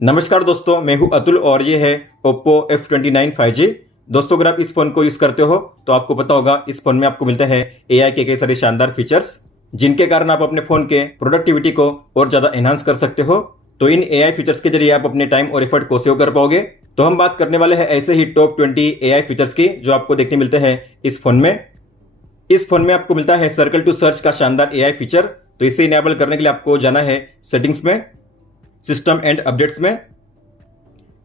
नमस्कार दोस्तों, मैं हूं अतुल और ये है Oppo F29 5G। दोस्तों, अगर आप इस फोन को यूज करते हो तो आपको पता होगा इस फोन में आपको मिलता है AI के कई सारे शानदार फीचर्स, जिनके कारण आप अपने फोन के प्रोडक्टिविटी को और ज्यादा एनहांस कर सकते हो। तो इन AI फीचर्स के जरिए आप अपने टाइम और एफर्ट को सेव कर पाओगे। तो हम बात करने वाले हैं ऐसे ही टॉप 20 AI फीचर्स की जो आपको देखने मिलते हैं इस फोन में। इस फोन में आपको मिलता है सर्कल टू सर्च का शानदार AI फीचर। तो इसे इनेबल करने के लिए आपको जाना है सेटिंग्स में, सिस्टम एंड अपडेट्स में,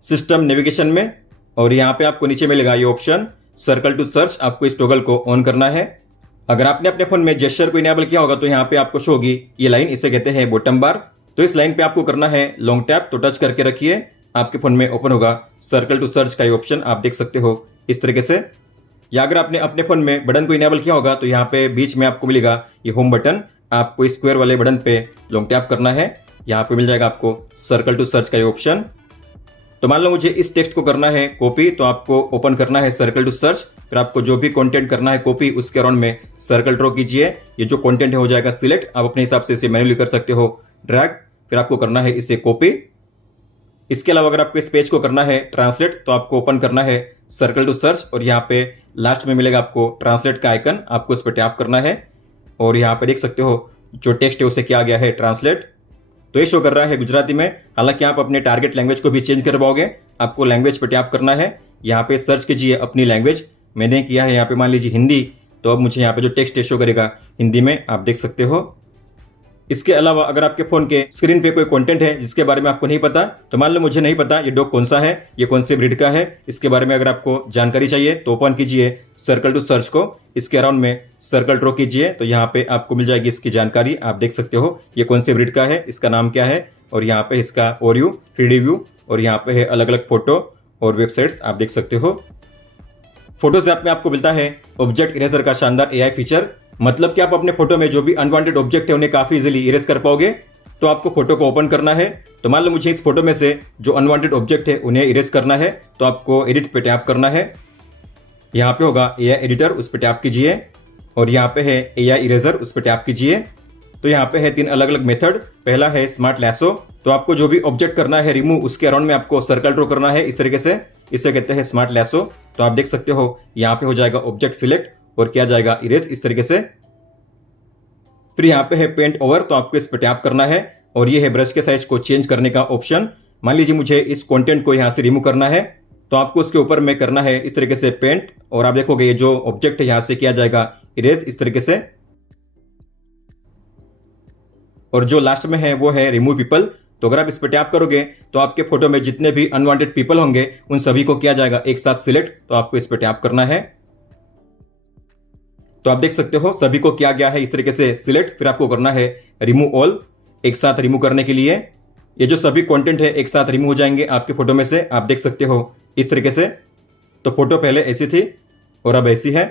सिस्टम नेविगेशन में, और यहाँ पे आपको नीचे मिलेगा ये ऑप्शन सर्कल टू सर्च। आपको इस टॉगल को ऑन करना है। अगर आपने अपने फोन में जेस्चर को इनेबल किया होगा तो यहाँ पे आपको शो होगी ये लाइन, इसे कहते हैं बॉटम बार। तो इस लाइन पे आपको करना है लॉन्ग टैप। तो टच करके रखिए, आपके फोन में ओपन होगा सर्कल टू सर्च का ये ऑप्शन। आप देख सकते हो इस तरीके से। या अगर आपने अपने फोन में बटन को इनेबल किया होगा तो यहाँ पे बीच में आपको मिलेगा ये होम बटन। आपको इस स्क्वायर वाले बटन पे लॉन्ग टैप करना है। यहाँ पे मिल जाएगा आपको सर्कल टू सर्च का ये ऑप्शन। तो मान लो मुझे इस टेक्स्ट को करना है कॉपी, तो आपको ओपन करना है सर्कल टू सर्च। फिर आपको जो भी कंटेंट करना है कॉपी, उसके अराउंड में सर्कल ड्रॉ कीजिए। ये जो कंटेंट है हो जाएगा सिलेक्ट। आप अपने हिसाब से इसे मैन्युअली कर सकते हो ड्रैग। फिर आपको करना है इसे कॉपी। इसके अलावा अगर आपको इस पेज को करना है ट्रांसलेट तो आपको ओपन करना है सर्कल टू सर्च और यहाँ पे लास्ट में मिलेगा आपको ट्रांसलेट का आइकन। आपको इस पर टैप करना है और यहाँ पे देख सकते हो जो टेक्स्ट है उसे किया गया है ट्रांसलेट। तो ये शो कर रहा है गुजराती में। हालांकि आप अपने टारगेट लैंग्वेज को भी चेंज कर पाओगे। आपको लैंग्वेज पे टैप करना है, यहाँ पे सर्च कीजिए अपनी लैंग्वेज। मैंने किया है यहाँ पे मान लीजिए हिंदी। तो अब मुझे यहाँ पे जो टेक्स्ट है शो करेगा हिंदी में, आप देख सकते हो। इसके अलावा अगर आपके फोन के स्क्रीन पे कोई कंटेंट है जिसके बारे में आपको नहीं पता, तो मान लो मुझे नहीं पता ये डॉग कौन सा है, ये कौन से ब्रीड का है, इसके बारे में अगर आपको जानकारी चाहिए तो ओपन कीजिए सर्कल टू सर्च को। इसके अराउंड में सर्कल ड्रॉ कीजिए तो यहाँ पे आपको मिल जाएगी इसकी जानकारी। आप देख सकते हो ये कौन से ब्रीड का है, इसका नाम क्या है, और यहाँ पे इसका ओवरव्यू, 3D व्यू, और यहाँ पे है अलग अलग फोटो और वेबसाइट्स। आप देख सकते हो। फोटोज ऐप में आपको मिलता है ऑब्जेक्ट इरेजर का शानदार AI फीचर। मतलब कि आप अपने फोटो में जो भी अनवांटेड ऑब्जेक्ट है उन्हें काफी इजीली इरेज कर पाओगे। तो आपको फोटो को ओपन करना है। तो मान लो मुझे इस फोटो में से जो अनवांटेड ऑब्जेक्ट है उन्हें इरेज करना है, तो आपको एडिट पे टैप करना है। यहाँ पे होगा AI एडिटर, उस पर टैप कीजिए, और यहाँ पे है AI इरेजर, उस पर टैप कीजिए। तो यहाँ पे है 3 अलग अलग मेथड। पहला है स्मार्ट लैसो। तो आपको जो भी ऑब्जेक्ट करना है रिमूव, उसके अराउंड में आपको सर्कल ड्रॉ करना है इस तरीके से। इसे कहते हैं स्मार्ट लैसो। तो आप देख सकते हो यहाँ पे हो जाएगा ऑब्जेक्ट सिलेक्ट और किया जाएगा इरेज इस तरीके से। फिर यहाँ पे है पेंट ओवर। तो आपको इस पर टैप करना है और ये है ब्रश के साइज को चेंज करने का ऑप्शन। मान लीजिए मुझे इस कंटेंट को यहाँ से रिमूव करना है, तो आपको उसके ऊपर में करना है इस तरीके से पेंट, और आप देखोगे ये जो ऑब्जेक्ट है यहाँ से किया जाएगा इरेज इस तरीके से। और जो लास्ट में है वो है रिमूव पीपल। तो अगर आप इस पर टैप करोगे तो आपके फोटो में जितने भी अनवांटेड पीपल होंगे उन सभी को किया जाएगा एक साथ सिलेक्ट। तो आपको इस पर टैप करना है। तो आप देख सकते हो सभी को किया गया है इस तरीके से सिलेक्ट। फिर आपको करना है रिमूव ऑल, एक साथ रिमूव करने के लिए। ये जो सभी कंटेंट है एक साथ रिमूव हो जाएंगे आपके फोटो में से। आप देख सकते हो इस तरीके से। तो फोटो पहले ऐसी थी और अब ऐसी है।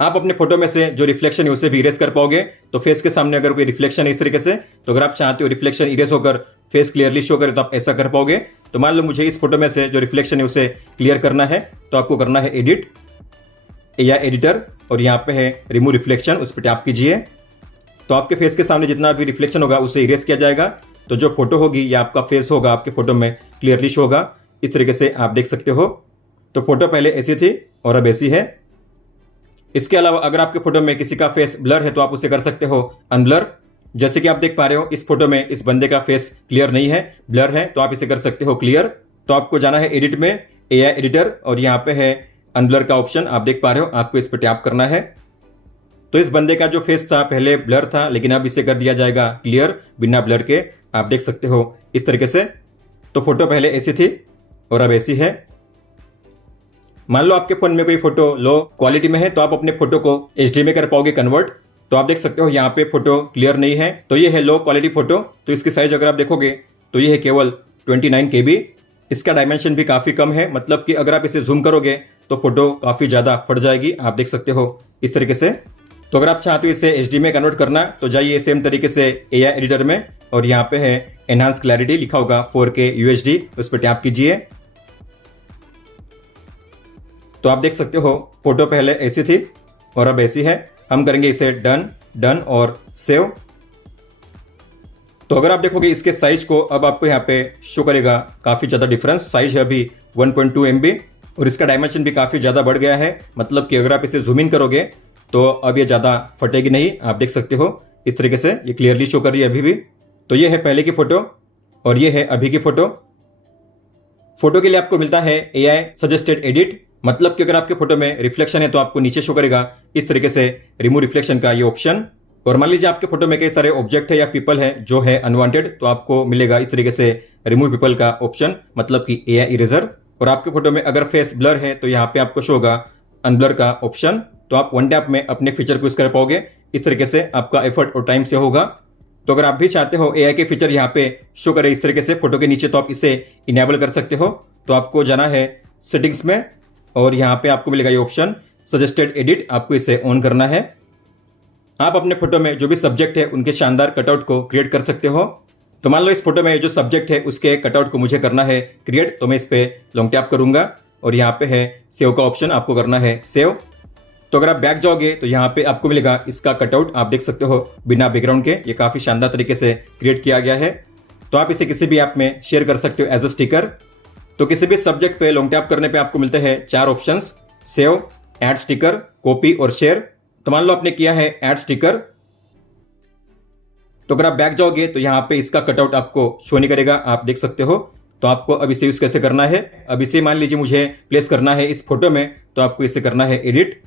आप अपने फोटो में से जो रिफ्लेक्शन है उसे भी इरेज कर पाओगे। तो फेस के सामने अगर कोई रिफ्लेक्शन है इस तरीके से, तो अगर आप चाहते हो रिफ्लेक्शन इरेज होकर फेस क्लियरली शो करे तो आप ऐसा कर पाओगे। तो मान लो मुझे इस फोटो में से जो रिफ्लेक्शन है उसे क्लियर करना है, तो आपको करना है एडिट, AI एडिटर, और यहाँ पे है रिमूव रिफ्लेक्शन, उस पर टैप कीजिए। तो आपके फेस के सामने जितना भी रिफ्लेक्शन होगा उसे इरेज किया जाएगा। तो जो फोटो होगी या आपका फेस होगा आपके फोटो में क्लियरली शो होगा इस तरीके से। आप देख सकते हो। तो फोटो पहले ऐसी थी और अब ऐसी है। इसके अलावा अगर आपके फोटो में किसी का फेस ब्लर है तो आप उसे कर सकते हो अनब्लर। जैसे कि आप देख पा रहे हो इस फोटो में इस बंदे का फेस क्लियर नहीं है, ब्लर है, तो आप इसे कर सकते हो क्लियर। तो आपको जाना है एडिट में, AI एडिटर, और यहाँ पे है अनब्लर का ऑप्शन। आप देख पा रहे हो, आपको इस पर टैप करना है। तो इस बंदे का जो फेस था पहले ब्लर था, लेकिन अब इसे कर दिया जाएगा क्लियर बिना ब्लर के। आप देख सकते हो इस तरीके से। तो फोटो पहले ऐसी थी और अब ऐसी है। मान लो आपके फोन में कोई फोटो लो क्वालिटी में है तो आप अपने फोटो को HD में कर पाओगे कन्वर्ट। तो आप देख सकते हो यहाँ पे फोटो क्लियर नहीं है, तो ये है लो क्वालिटी फोटो। तो इसकी साइज अगर आप देखोगे तो ये है केवल 29 KB। इसका डायमेंशन भी काफी कम है, मतलब कि अगर आप इसे जूम करोगे तो फोटो काफी ज्यादा फट जाएगी। आप देख सकते हो इस तरीके से। तो अगर आप चाहते हो इसे HD में कन्वर्ट करना तो जाइए सेम तरीके से AI एडिटर में, और यहाँ पे है एनहांस क्लैरिटी लिखा होगा 4K UHD, उस पर टैप कीजिए। तो आप देख सकते हो फोटो पहले ऐसी थी और अब ऐसी है। हम करेंगे इसे डन, डन और सेव। तो अगर आप देखोगे इसके साइज को, अब आपको यहाँ पे शो करेगा काफ़ी ज़्यादा डिफरेंस। साइज है अभी 1.2 MB और इसका डायमेंशन भी काफ़ी ज़्यादा बढ़ गया है। मतलब कि अगर आप इसे जूम इन करोगे तो अब ये ज़्यादा फटेगी नहीं। आप देख सकते हो इस तरीके से ये क्लियरली शो कर रही है अभी भी। तो ये है पहले की फ़ोटो और ये है अभी की फ़ोटो। फोटो के लिए आपको मिलता है AI सजेस्टेड एडिट। मतलब कि अगर आपके फोटो में रिफ्लेक्शन है तो आपको नीचे शो करेगा इस तरीके से रिमूव रिफ्लेक्शन का ये ऑप्शन। और मान लीजिए आपके फोटो में कई सारे ऑब्जेक्ट है या पीपल है जो है अनवांटेड, तो आपको मिलेगा इस तरीके से रिमूव पीपल का ऑप्शन, मतलब कि AI इरेजर। और आपके फोटो में अगर फेस ब्लर है तो यहाँ पे आपको शो होगा अनब्लर का ऑप्शन। तो आप वन टैप में अपने फीचर को यूज कर पाओगे। इस तरीके से आपका एफर्ट और टाइम से होगा। तो अगर आप भी चाहते हो AI के फीचर यहाँ पे शो करे इस तरीके से फोटो के नीचे, तो आप इसे इनेबल कर सकते हो। तो आपको जाना है सेटिंग्स में और यहाँ पे आपको मिलेगा ये ऑप्शन सजेस्टेड एडिट, आपको इसे ऑन करना है। आप अपने फोटो में जो भी सब्जेक्ट है उनके शानदार कटआउट को क्रिएट कर सकते हो। तो मान लो इस फोटो में जो सब्जेक्ट है उसके कटआउट को मुझे करना है क्रिएट, तो मैं इस पे लॉन्ग टैप करूंगा और यहाँ पे है सेव का ऑप्शन, आपको करना है सेव। तो अगर आप बैक जाओगे तो यहाँ पे आपको मिलेगा इसका कटआउट, आप देख सकते हो बिना बैकग्राउंड के। ये काफ़ी शानदार तरीके से क्रिएट किया गया है। तो आप इसे किसी भी ऐप में शेयर कर सकते हो एज अ स्टिकर। तो किसी भी सब्जेक्ट पे लॉन्ग टैप करने पे आपको मिलते हैं 4 options, save, add sticker, copy और शेयर। तो मान लो आपने किया है ऐड स्टिकर, तो अगर आप बैक जाओगे तो यहाँ पे इसका कटआउट आपको शो नहीं करेगा, आप देख सकते हो। तो आपको अब इसे यूज कैसे करना है, अब इसे मान लीजिए मुझे प्लेस करना है इस फोटो में, तो आपको इसे करना है एडिट।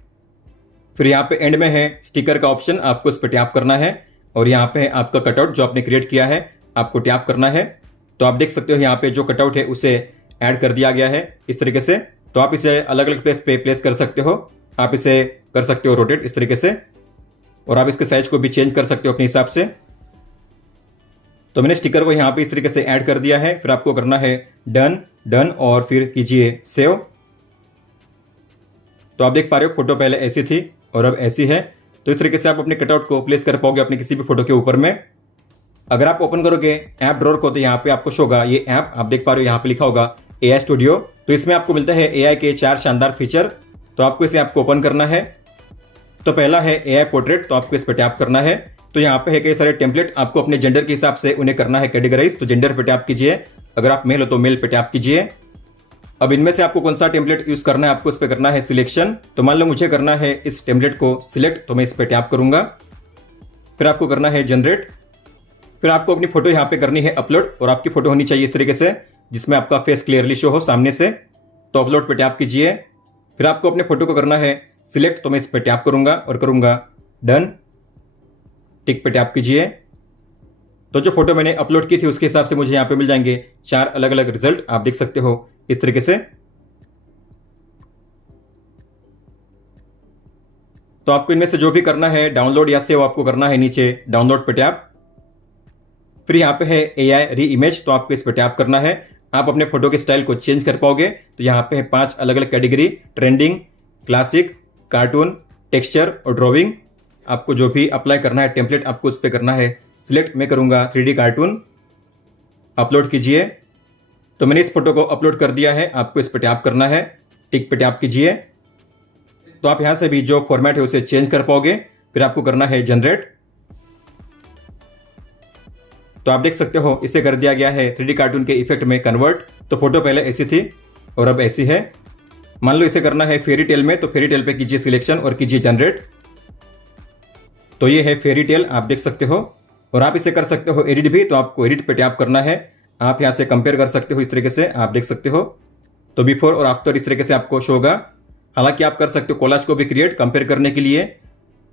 फिर यहाँ पे एंड में है स्टिकर का ऑप्शन, आपको इस पर टैप करना है और यहाँ पे है आपका कटआउट जो आपने क्रिएट किया है, आपको टैप करना है। तो आप देख सकते हो यहाँ पे जो कटआउट है उसे ऐड कर दिया गया है इस तरीके से। तो आप इसे अलग अलग प्लेस पे प्लेस कर सकते हो। आप इसे कर सकते हो रोटेट इस तरीके से और आप इसके साइज को भी चेंज कर सकते हो अपने हिसाब से। तो मैंने स्टिकर को यहाँ पे इस तरीके से ऐड कर दिया है। फिर आपको करना है डन, डन और फिर कीजिए सेव। तो आप देख पा रहे हो फोटो पहले ऐसी थी और अब ऐसी है। तो इस तरीके से आप अपने कटआउट को प्लेस कर पाओगे अपने किसी भी फोटो के ऊपर में। अगर आप ओपन करोगे ऐप ड्रॉअर को तो यहाँ पे आपको शो होगा ये ऐप, आप देख पा रहे हो यहाँ पे लिखा होगा AI स्टूडियो। तो इसमें आपको मिलता है AI के 4 शानदार फीचर। तो आपको इसे आपको ओपन करना है। तो पहला है AI पोर्ट्रेट, तो आपको इस पर टैप करना है। तो यहाँ पे है कई सारे टेम्पलेट, आपको अपने जेंडर के हिसाब से उन्हें करना है कैटेगराइज। तो जेंडर पे टैप कीजिए, अगर आप मेल हो तो मेल पे टैप कीजिए। अब इनमें से आपको कौन सा टेम्पलेट यूज करना है, आपको इस पे करना है सिलेक्शन। तो मान लो मुझे करना है इस टेम्पलेट को सिलेक्ट, तो मैं इस पे टैप करूंगा। फिर आपको करना है जनरेट। फिर आपको अपनी फोटो यहाँ पे करनी है अपलोड और आपकी फोटो होनी चाहिए इस तरीके से जिसमें आपका फेस क्लियरली शो हो सामने से। तो अपलोड पे टैप कीजिए। फिर आपको अपने फोटो को करना है सिलेक्ट, तो मैं इस पे टैप करूंगा और करूंगा डन, टिक पे टैप कीजिए। तो जो फोटो मैंने अपलोड की थी उसके हिसाब से मुझे यहाँ पे मिल जाएंगे 4 अलग अलग रिजल्ट, आप देख सकते हो इस तरीके से। तो आपको इनमें से जो भी करना है डाउनलोड या सेव, आपको करना है नीचे डाउनलोड पे टैप। फिर यहाँ पे है AI री इमेज, तो आपको इस पे टैप करना है। आप अपने फोटो के स्टाइल को चेंज कर पाओगे। तो यहाँ पे है 5 अलग अलग category, trending, classic, cartoon, texture और ड्राइंग। आपको जो भी अप्लाई करना है टेम्पलेट आपको उस पर करना है सिलेक्ट। मैं करूँगा 3D कार्टून, अपलोड कीजिए। तो मैंने इस फोटो को अपलोड कर दिया है, आपको इस पर टैप करना है, टिक पे टैप कीजिए। तो आप यहाँ से भी जो फॉर्मेट है उसे चेंज कर पाओगे। फिर आपको करना है जनरेट। तो आप देख सकते हो इसे कर दिया गया है 3D कार्टून के इफेक्ट में कन्वर्ट। तो फोटो पहले ऐसी थी और अब ऐसी है। मान लो इसे करना है फेरी टेल में, तो फेरी टेल पे कीजिए सिलेक्शन और कीजिए जनरेट। तो ये है फेरी टेल, आप देख सकते हो। और आप इसे कर सकते हो एडिट भी, तो आपको एडिट पे टैप करना है। आप यहाँ से कंपेयर कर सकते हो इस तरीके से, आप देख सकते हो। तो बिफोर और आफ्टर इस तरीके से आपको शो होगा। हालांकि आप कर सकते हो कोलाज को भी क्रिएट कंपेयर करने के लिए।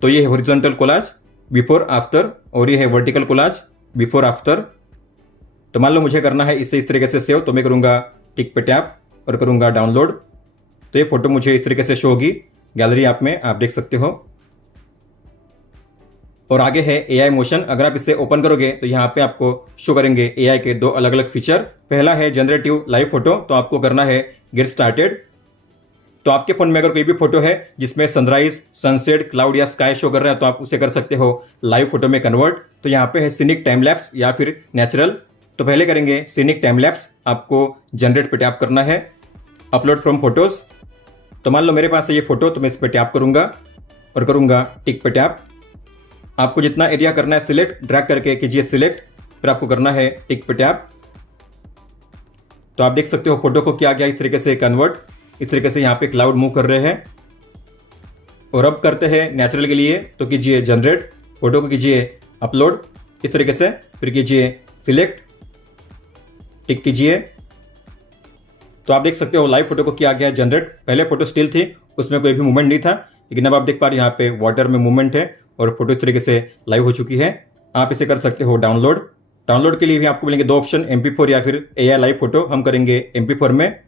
तो ये है हॉरिजॉन्टल कोलाज बिफोर आफ्टर और ये है वर्टिकल कोलाज बिफोर आफ्टर। तो मान लो मुझे करना है इसे इस तरीके से सेव, तो मैं करूँगा टिक पे टैप और करूँगा डाउनलोड। तो ये फोटो मुझे इस तरीके से शो होगी गैलरी ऐप में, आप देख सकते हो। और आगे है AI मोशन, अगर आप इसे ओपन करोगे तो यहाँ पे आपको शो करेंगे AI के 2 अलग अलग फीचर। पहला है जनरेटिव लाइव फोटो, तो आपको करना है गेट स्टार्टेड। तो आपके फोन में अगर कोई भी फोटो है जिसमें सनराइज, सनसेट, क्लाउड या स्काई शो कर रहा है तो आप उसे कर सकते हो लाइव फोटो में कन्वर्ट। तो यहाँ पे है सीनिक टाइम लैप्स या फिर नेचुरल। तो पहले करेंगे सीनिक टाइम लैप्स, आपको जनरेट पे टैप करना है, अपलोड फ्रॉम फोटोज। तो मान लो मेरे पास है ये फोटो, तो मैं इस पर टैप करूंगा और करूंगा टिक पे टैप। आपको जितना एरिया करना है सिलेक्ट, ड्रैग करके कीजिए सिलेक्ट फिर आपको करना है टिक पे टैप। तो आप देख सकते हो फोटो को किया गया इस तरीके से कन्वर्ट। इस तरीके से यहाँ पे क्लाउड मूव कर रहे हैं। और अब करते हैं नेचुरल के लिए, तो कीजिए जनरेट, फोटो को कीजिए अपलोड इस तरीके से, फिर कीजिए सिलेक्ट, टिक कीजिए। तो आप देख सकते हो लाइव फोटो को किया गया जनरेट। पहले फोटो स्टिल थी, उसमें कोई भी मूवमेंट नहीं था, लेकिन अब आप देख पा रहे हैं यहाँ पे वाटर में मूवमेंट है और फोटो इस तरीके से लाइव हो चुकी है। आप इसे कर सकते हो डाउनलोड। डाउनलोड के लिए भी आपको मिलेंगे दो ऑप्शन, MP4 या फिर AI लाइव फोटो। हम करेंगे MP4 में।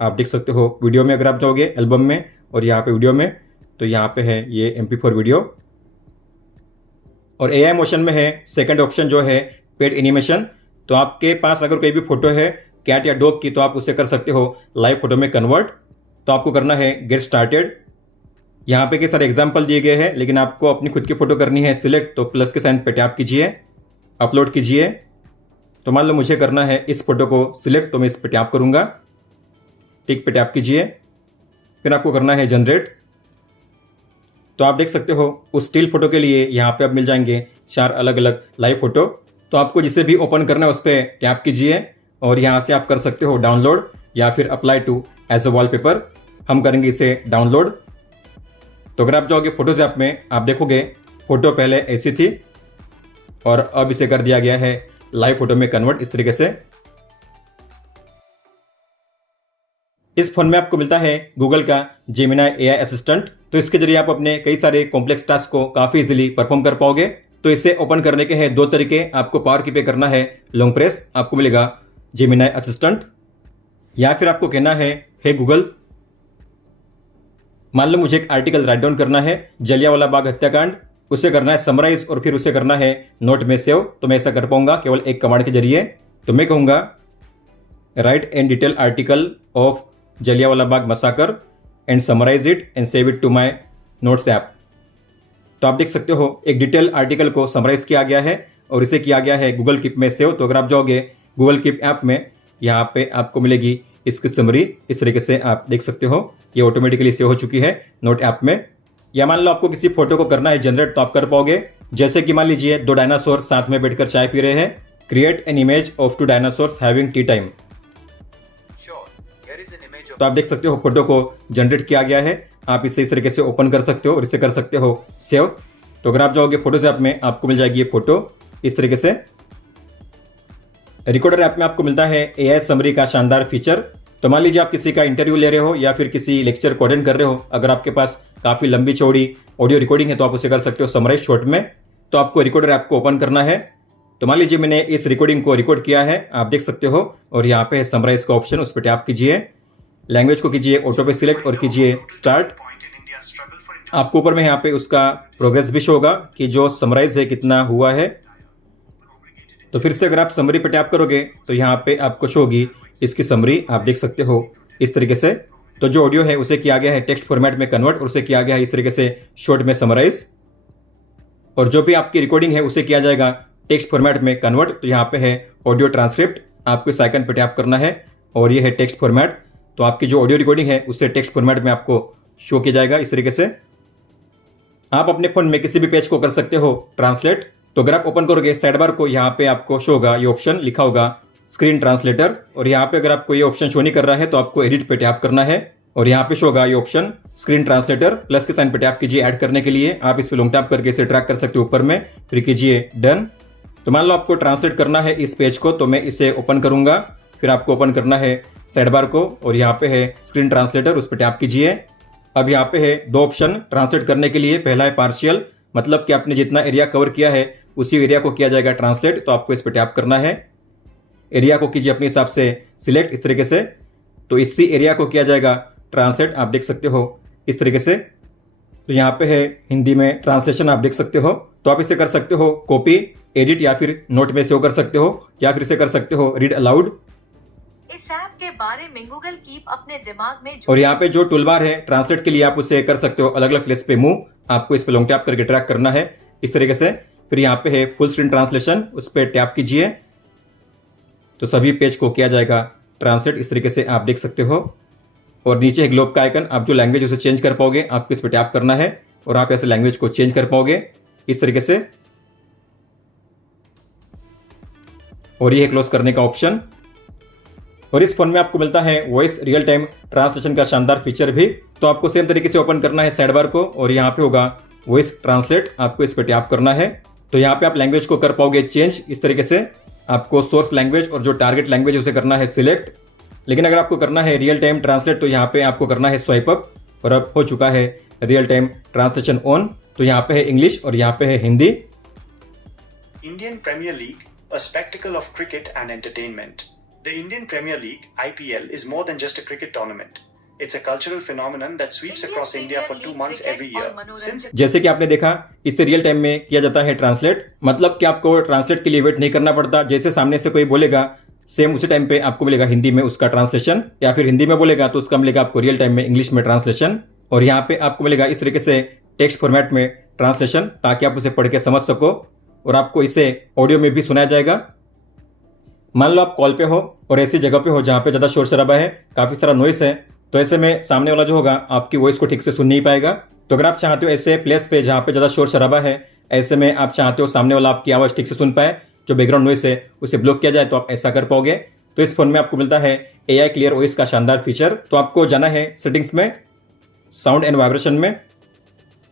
आप देख सकते हो वीडियो में अगर आप जाओगे एल्बम में और यहाँ पे वीडियो में, तो यहाँ पे है ये MP4 वीडियो। और AI मोशन में है सेकंड ऑप्शन जो है पेड एनिमेशन। तो आपके पास अगर कोई भी फोटो है कैट या डॉग की, तो आप उसे कर सकते हो लाइव फोटो में कन्वर्ट। तो आपको करना है गेट स्टार्टेड। यहाँ पे के सारे एग्जाम्पल दिए गए हैं, लेकिन आपको अपनी खुद की फोटो करनी है सिलेक्ट, तो प्लस के साइन पे टैप कीजिए, अपलोड कीजिए। तो मान लो मुझे करना है इस फोटो को सिलेक्ट, तो मैं इस पे टैप करूंगा, टिक पे टैप कीजिए, फिर आपको करना है जनरेट। तो आप देख सकते हो उस स्टिल फोटो के लिए यहाँ पे अब मिल जाएंगे 4 अलग अलग लाइव फोटो। तो आपको जिसे भी ओपन करना है उस पर टैप कीजिए और यहाँ से आप कर सकते हो डाउनलोड या फिर apply to as a wallpaper. हम करेंगे इसे डाउनलोड। तो अगर आप जाओगे फोटोज ऐप में, आप देखोगे फोटो पहले ऐसी थी और अब इसे कर दिया गया है लाइव फोटो में कन्वर्ट इस तरीके से। इस फोन में आपको मिलता है गूगल का जेमिनी AI असिस्टेंट। तो इसके जरिए आप अपने कई सारे कॉम्प्लेक्स टास्क को काफी इजीली परफॉर्म कर पाओगे। तो इसे ओपन करने के हैं 2 तरीके। आपको पावर की पे करना है लॉन्ग प्रेस, आपको मिलेगा जेमिनी असिस्टेंट, या फिर आपको कहना है हे गूगल। मान लो मुझे एक आर्टिकल राइट डाउन करना है जलियांवाला बाग हत्याकांड, उसे करना है समराइज और फिर उसे करना है नोट में सेव। तो मैं ऐसा कर पाऊंगा केवल एक कमांड के जरिए। तो मैं कहूंगा write and detail article of Jallianwala Bagh massacre and summarise it and save it to my notes app. तो आप देख सकते हो एक डिटेल आर्टिकल को समराइज किया गया है और इसे किया गया है गूगल कीप में सेव। तो अगर आप जाओगे गूगल कीप ऐप में, यहाँ पे आपको मिलेगी इसकी समरी। इस तरीके से आप देख सकते हो ये ऑटोमेटिकली सेव हो चुकी है नोट ऐप में। या मान लो आपको किसी फोटो को करना है जनरेट, तो आप कर पाओगे। जैसे कि मान लीजिए 2 डायनासोर साथ में बैठकर चाय पी रहे हैं। Create an image of 2 dinosaurs having T time. तो आप देख सकते हो फोटो को जनरेट किया गया है। आप इसे इस तरीके से ओपन कर सकते हो और इसे कर सकते हो सेव। तो अगर आप जाओगे फोटोज ऐप में, आपको मिल जाएगी ये फोटो इस तरीके से। रिकॉर्डर ऐप में आपको मिलता है AI समरी का शानदार फीचर। तो मान लीजिए आप किसी का इंटरव्यू ले रहे हो या फिर किसी लेक्चर को अटेंड कर रहे हो, अगर आपके पास काफी लंबी चौड़ी ऑडियो रिकॉर्डिंग है तो आप उसे कर सकते हो समराइज शॉर्ट में। तो आपको रिकॉर्डर ऐप को ओपन करना है। तो मान लीजिए मैंने इस रिकॉर्डिंग को रिकॉर्ड किया है, आप देख सकते हो, और यहाँ पे है समराइज का ऑप्शन, उस पर टैप कीजिए, लैंग्वेज को कीजिए ऑटो पे सिलेक्ट और कीजिए स्टार्ट। आपको ऊपर में यहाँ पे उसका प्रोग्रेस भी शो होगा कि जो समराइज है कितना हुआ है। तो फिर से अगर आप समरी पे टैप करोगे तो यहाँ पे आपको शो होगी इसकी समरी, आप देख सकते हो इस तरीके से। तो जो ऑडियो है उसे किया गया है टेक्स्ट फॉर्मेट में कन्वर्ट और उसे किया गया है इस तरीके से शॉर्ट में समराइज। और जो भी आपकी रिकॉर्डिंग है उसे किया जाएगा टेक्स्ट फॉर्मेट में कन्वर्ट। तो यहाँ पे है ऑडियो ट्रांसक्रिप्ट, आपको इस आइकन पे टैप करना है और ये है टेक्स्ट फॉर्मेट। तो आपकी जो ऑडियो रिकॉर्डिंग है उससे टेक्स्ट फॉर्मेट में आपको शो किया जाएगा इस तरीके से। आप अपने फोन में किसी भी पेज को कर सकते हो ट्रांसलेट। तो अगर आप ओपन करोगे साइड बार को, यहाँ पे आपको शो होगा ये ऑप्शन लिखा होगा स्क्रीन ट्रांसलेटर। और यहाँ पे अगर आपको ये ऑप्शन शो नहीं कर रहा है तो आपको एडिट पे टैप करना है और यहाँ पे शो होगा ये ऑप्शन स्क्रीन ट्रांसलेटर। प्लस के साइन पे टैप कीजिए ऐड करने के लिए। आप इस पे लॉन्ग टैप करके इसे ट्रैक कर सकते हो ऊपर में, फिर कीजिए डन। तो मान लो आपको ट्रांसलेट करना है इस पेज को, तो मैं इसे ओपन करूंगा, फिर आपको ओपन करना है साइड बार को और यहाँ पे है स्क्रीन ट्रांसलेटर, उस पर टैप कीजिए। अब यहाँ पे है 2 ऑप्शन ट्रांसलेट करने के लिए। पहला है पार्शियल, मतलब कि आपने जितना एरिया कवर किया है उसी एरिया को किया जाएगा ट्रांसलेट। तो आपको इस पर टैप करना है, एरिया को कीजिए अपने हिसाब से सिलेक्ट इस तरीके से, तो इसी एरिया को किया जाएगा ट्रांसलेट, आप देख सकते हो इस तरीके से। तो यहाँ पे है हिंदी में ट्रांसलेशन, आप देख सकते हो। तो आप इसे कर सकते हो कॉपी, एडिट या फिर नोट में सेव कर सकते हो, या फिर इसे कर सकते हो रीड अलाउड। इस ऐप के बारे में गूगल कीप अपने दिमाग में और यहाँ पे जो टूल बार है ट्रांसलेट के लिए, आप उसे कर सकते हो अलग अलग प्लेस पे मूव। आपको इस पे लॉन्ग टैप करके ट्रैक करना है इस तरीके से। फिर यहाँ पे है फुल स्क्रीन ट्रांसलेशन, उस पर टैप कीजिए तो सभी पेज को किया जाएगा ट्रांसलेट इस तरीके से, आप देख सकते हो। और नीचे है ग्लोब का आइकन, आप जो लैंग्वेज उसे चेंज कर पाओगे, आपको इस पर टैप करना है और आप ऐसे लैंग्वेज को चेंज कर पाओगे इस तरीके से। और ये है क्लोज करने का ऑप्शन। और इस फोन में आपको मिलता है वॉइस रियल टाइम ट्रांसलेशन का शानदार फीचर भी। तो आपको सेम तरीके से ओपन करना है साइड बार को और यहाँ पे होगा वॉइस ट्रांसलेट, आपको इस पर टैप करना है। तो यहाँ पे आप लैंग्वेज को कर पाओगे चेंज इस तरीके से। आपको सोर्स लैंग्वेज और जो टारगेट लैंग्वेज उसे करना है सिलेक्ट। लेकिन अगर आपको करना है रियल टाइम ट्रांसलेट तो यहाँ पे आपको करना है स्वाइप अप और अब हो चुका है रियल टाइम ट्रांसलेशन ऑन। तो यहाँ पे है इंग्लिश और यहाँ पे है Hindi. Indian Premier League, a spectacle of cricket and entertainment. The Indian Premier League, IPL, is more than just a cricket tournament. It's a cultural phenomenon that sweeps across India for 2 months every year. Since जैसे कि आपने देखा इससे real time में किया जाता है translate, मतलब कि आपको ट्रांसलेट के लिए वेट नहीं करना पड़ता। जैसे सामने से कोई बोलेगा सेम उसी टाइम पे आपको मिलेगा हिंदी में उसका ट्रांसलेशन, या फिर हिंदी में बोलेगा तो उसका मिलेगा आपको रियल टाइम में इंग्लिश में ट्रांसलेशन। और यहाँ पे आपको मिलेगा इस तरीके से टेक्स्ट फॉर्मेट में ट्रांसलेशन, ताकि आप उसे पढ़ के समझ सको और आपको इसे ऑडियो में भी सुनाया जाएगा। मान लो आप कॉल पे हो और ऐसी जगह पे हो जहाँ पे ज़्यादा शोर शराबा है, काफ़ी सारा नॉइस है, तो ऐसे में सामने वाला जो होगा आपकी वॉइस को ठीक से सुन नहीं पाएगा। तो अगर आप चाहते हो ऐसे प्लेस पे जहाँ पे ज़्यादा शोर शराबा है, ऐसे में आप चाहते हो सामने वाला आपकी आवाज़ ठीक से सुन पाए, जो बैकग्राउंड नॉइस है उसे ब्लॉक किया जाए, तो आप ऐसा कर पाओगे। तो इस फोन में आपको मिलता है AI क्लियर वॉइस का शानदार फीचर। तो आपको जाना है सेटिंग्स में, साउंड एंड वाइब्रेशन में,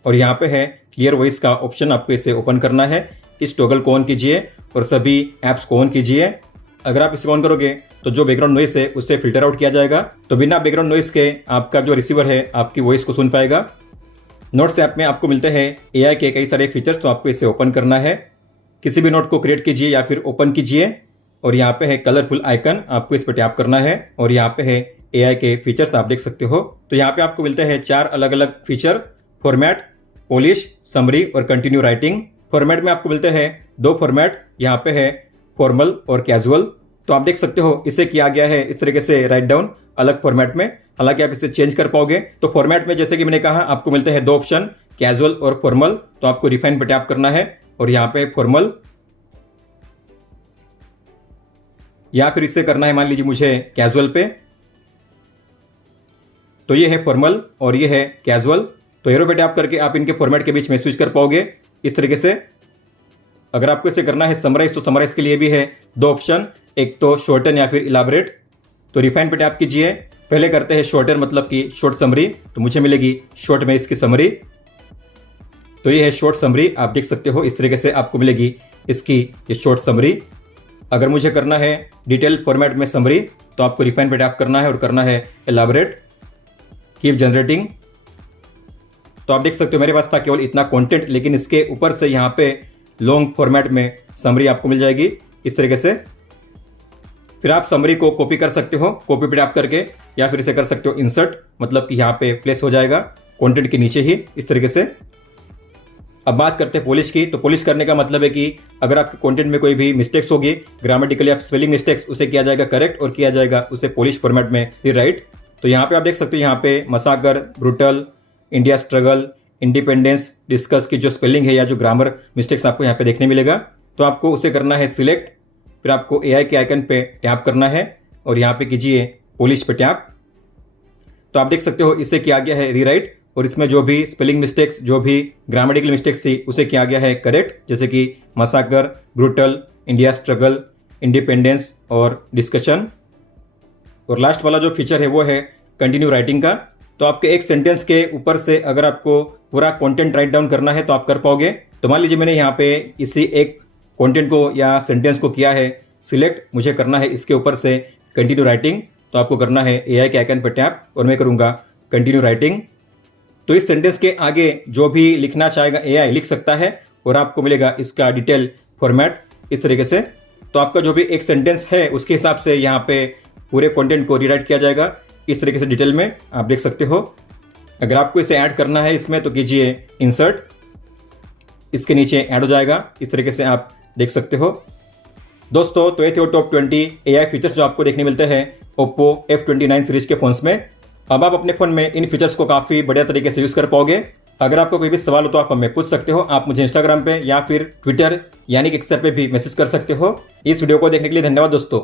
और यहाँ पे है क्लियर वॉइस का ऑप्शन, आपको इसे ओपन करना है। इस टॉगल को ऑन कीजिए और सभी ऐप्स को ऑन कीजिए। अगर आप इसे ऑन करोगे तो जो बैकग्राउंड नॉइस है उसे फिल्टर आउट किया जाएगा, तो बिना बैकग्राउंड नॉइस के आपका जो रिसीवर है आपकी वॉइस को सुन पाएगा। नोट्स ऐप में आपको मिलते हैं AI के कई सारे फीचर्स, तो आपको इसे ओपन करना है। किसी भी नोट को क्रिएट कीजिए या फिर ओपन कीजिए और यहाँ पे है कलरफुल आइकन, आपको इस पर टैप करना है और यहाँ पे है AI के फीचर्स आप देख सकते हो। तो यहाँ पे आपको मिलते हैं 4 अलग अलग फीचर, फॉर्मेट, पॉलिश, समरी और कंटिन्यू राइटिंग। फॉर्मेट में आपको मिलते हैं 2 फॉर्मेट, यहाँ पे है फॉर्मल और कैजुअल। तो आप देख सकते हो इसे किया गया है इस तरीके से राइट डाउन अलग फॉर्मेट में, हालांकि आप इसे चेंज कर पाओगे। तो फॉर्मेट में जैसे कि मैंने कहा आपको मिलते हैं 2 ऑप्शन, कैजुअल और फॉर्मल। तो आपको रिफाइन पे टैप करना है और यहाँ पे फॉर्मल, या फिर इसे करना है मान लीजिए मुझे कैजुअल पे। तो ये है फॉर्मल और ये है कैजुअल। तो एरो पे टैप करके आप इनके फॉर्मेट के बीच में स्विच कर पाओगे इस तरीके से। अगर आपको इसे करना है समराइज, तो समराइज के लिए भी है 2 ऑप्शन, एक तो शॉर्टन या फिर इलाबरेट। तो रिफाइन पे टैप कीजिए। पहले करते हैं शॉर्टन, मतलब कि शॉर्ट समरी, तो मुझे मिलेगी शॉर्ट में इसकी समरी। तो ये है शॉर्ट समरी, आप देख सकते हो इस तरीके से आपको मिलेगी इसकी ये शॉर्ट समरी। अगर मुझे करना है डिटेल फॉर्मेट में समरी, तो आपको रिफाइन पे टैप करना है और करना है एलाबरेट, कीप जनरेटिंग। तो आप देख सकते हो मेरे पास था केवल इतना कंटेंट, लेकिन इसके ऊपर से यहाँ पे लॉन्ग फॉर्मेट में समरी आपको मिल जाएगी इस तरीके से। फिर आप समरी को कॉपी कर सकते हो कॉपी पे टैप करके, या फिर इसे कर सकते हो इंसर्ट, मतलब कि यहाँ पे प्लेस हो जाएगा कंटेंट के नीचे ही इस तरीके से। अब बात करते हैं पॉलिश की। तो पॉलिश करने का मतलब है कि अगर आपके कंटेंट में कोई भी मिस्टेक्स होगी, ग्रामेटिकली आप स्पेलिंग मिस्टेक्स, उसे किया जाएगा करेक्ट और किया जाएगा उसे पॉलिश फॉर्मेट में रीराइट। तो यहाँ पे आप देख सकते हो यहाँ पे massacre, brutal, India struggle, independence, discuss की जो स्पेलिंग है या जो ग्रामर मिस्टेक्स आपको यहाँ पे देखने मिलेगा। तो आपको उसे करना है सिलेक्ट, फिर आपको AI के आइकन पे टैप करना है और यहाँ पे कीजिए पॉलिश पे टैप। तो आप देख सकते हो इसे किया गया है रीराइट, और इसमें जो भी स्पेलिंग मिस्टेक्स, जो भी ग्रामेटिकल मिस्टेक्स थी उसे किया गया है करेक्ट, जैसे कि massacre, brutal, India struggle, independence और डिस्कशन। और लास्ट वाला जो फीचर है वो है कंटिन्यू राइटिंग का। तो आपके एक सेंटेंस के ऊपर से अगर आपको पूरा कंटेंट राइट डाउन करना है तो आप कर पाओगे। तो मान लीजिए मैंने यहाँ पे इसी एक कंटेंट को या सेंटेंस को किया है सिलेक्ट, मुझे करना है इसके ऊपर से कंटिन्यू राइटिंग। तो आपको करना है AI के आइकन पर टैप और मैं करूँगा कंटिन्यू राइटिंग। तो इस सेंटेंस के आगे जो भी लिखना चाहेगा AI लिख सकता है और आपको मिलेगा इसका डिटेल फॉर्मेट इस तरीके से। तो आपका जो भी एक सेंटेंस है उसके हिसाब से यहाँ पे पूरे कंटेंट को रीराइट किया जाएगा इस तरीके से डिटेल में, आप देख सकते हो। अगर आपको इसे ऐड करना है इसमें तो कीजिए इंसर्ट, इसके नीचे ऐड हो जाएगा इस तरीके से, आप देख सकते हो। दोस्तों तो ये थे टॉप 20 AI फीचर्स जो आपको देखने मिलते हैं Oppo F29 सीरीज के फोन्स में। अब आप अपने फोन में इन फीचर्स को काफ़ी बढ़िया तरीके से यूज़ कर पाओगे। अगर आपको कोई भी सवाल हो तो आप हमें पूछ सकते हो। आप मुझे इंस्टाग्राम पे या फिर ट्विटर यानी कि एक्स पे भी मैसेज कर सकते हो। इस वीडियो को देखने के लिए धन्यवाद दोस्तों।